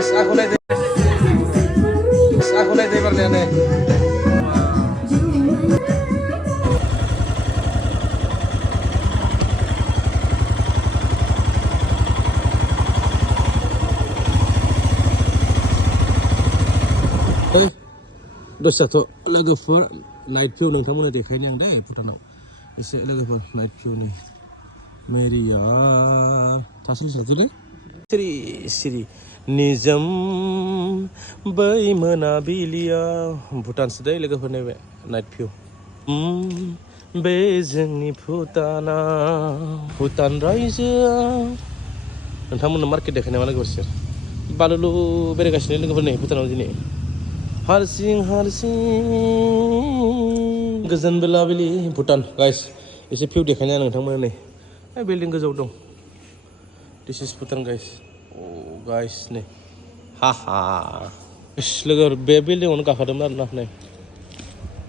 Aku naik deh berliannya. Dosa tuh lagu for night view nang kamu nanti kayaknya yang deh putar nau. Isi lagu for night view nih. Meria, tasnya satu deh. Siri nizam bai manabilia Bhutan sedai lagu for nih night view. Bezengni Bhutan raja. Nanthamun market deh kayaknya mana gue sih. Balulu beregasnya lagu for nih Bhutan aja nih. Harsing Gazan Belabili Bhutan guys isi view dekhanya nanthamun nih building gojau dong. This is Bhutan guys. Oh guys nih haha is logo be building on gakhadam na nih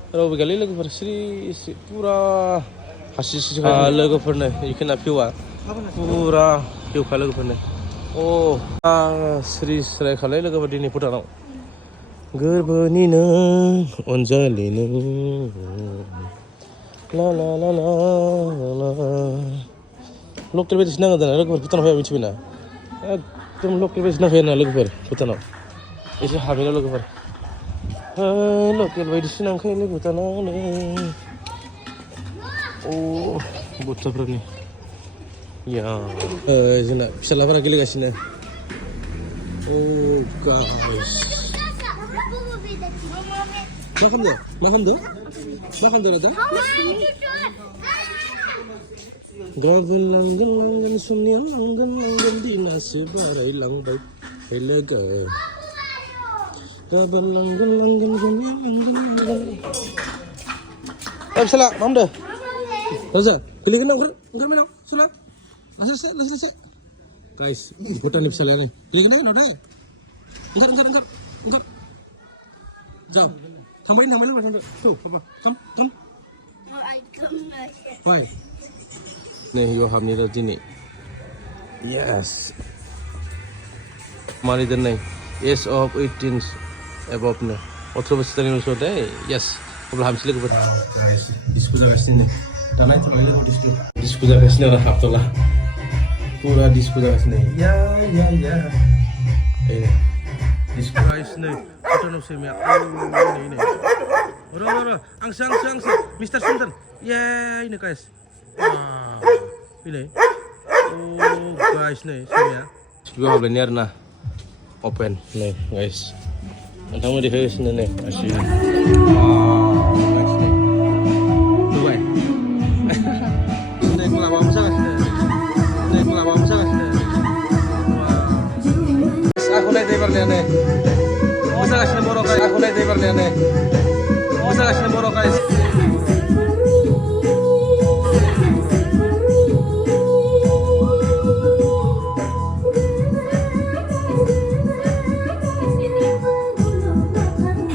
ro begali logo for sri pura hasis logo for nih ikena view pura view kha logo for nih oh sri srai khalai logo badi nih Bhutan Gerbani nang onjali nang la la la la la lokal betis nang ada lagu Bhutan hoya bichi bina ekdom lokal betis nang hoya na lagu Bhutan ese habela lagu lokal betis nang khay lagu Bhutan ne oh bocah berani ya jena bisa lapar lagi gasina oh guys Makan deh ada. Gagelang sunia langgan dina sebarai lang baik helega. Gagelang sunia langgan. Salah, mam deh. Rosa, keliling enggak minum, sudah. Selesai. Guys, Bhutan bisa lihat nih. Keliling enggak udah. Enggak. Jauh. Tambahin lu tuh apa kam why nih yo hamni da jini yes mani den nahi yes of 18 above ne 18 বছর তলিন Uso দে yes ওগুলো হামছিলে কো guys diskuza gasine tanai to maile diskuza gasine ra haftola pura diskuza gasine ya diskuza gasine Bhutan of Semia. Ini. Ora. Angsa. Mr. Sundan. Ya, ini guys. Ini. Oh, guys nih, Semia. Juga benar nah. Open nih, guys. Nantang di guys nih. Asyik. Guys nih. Dubai. Nih ngelawam sangat. Aku naik di berliannya. Aku naik deh berliannya. Guys.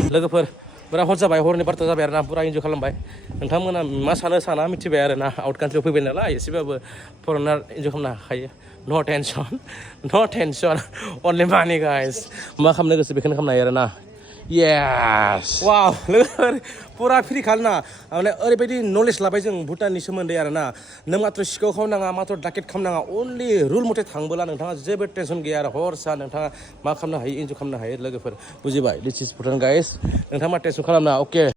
Logoफोर बेरा हर जाबाय हरनि बारता जाबाय आरो ना पुरा इन्जय खालामबाय नोंथांमोना मा साना मिथिबाय आरो ना आउट कान्ट्रियाव फैबाय नालाय एसेबाबो फरेनार इन्जय खालामनो हाखायो no tension only money guys मा खालामनो गोसो बेखौनो खालामनो हायो आरो ना yes wow लोगोफोर पुरा फ्रि खालना माने ओरैबायदि नलेज लाबाय जों भुटाननि सोमोन्दै आरो ना नों मात्र सिखाव खालामनाङा मात्र डाकेट खालामनाङा अनलि रुल मथे थांबोला नोंथाङा जेबो टेनसन गैया आरो हर सान नोंथाङा मा खालामनो हायो इन्जय खालामनो हायो लोगोफोर बुजिबाय दिस इज भुटान गाइस नोंथाङा मा टेनसन खालामनाङा अके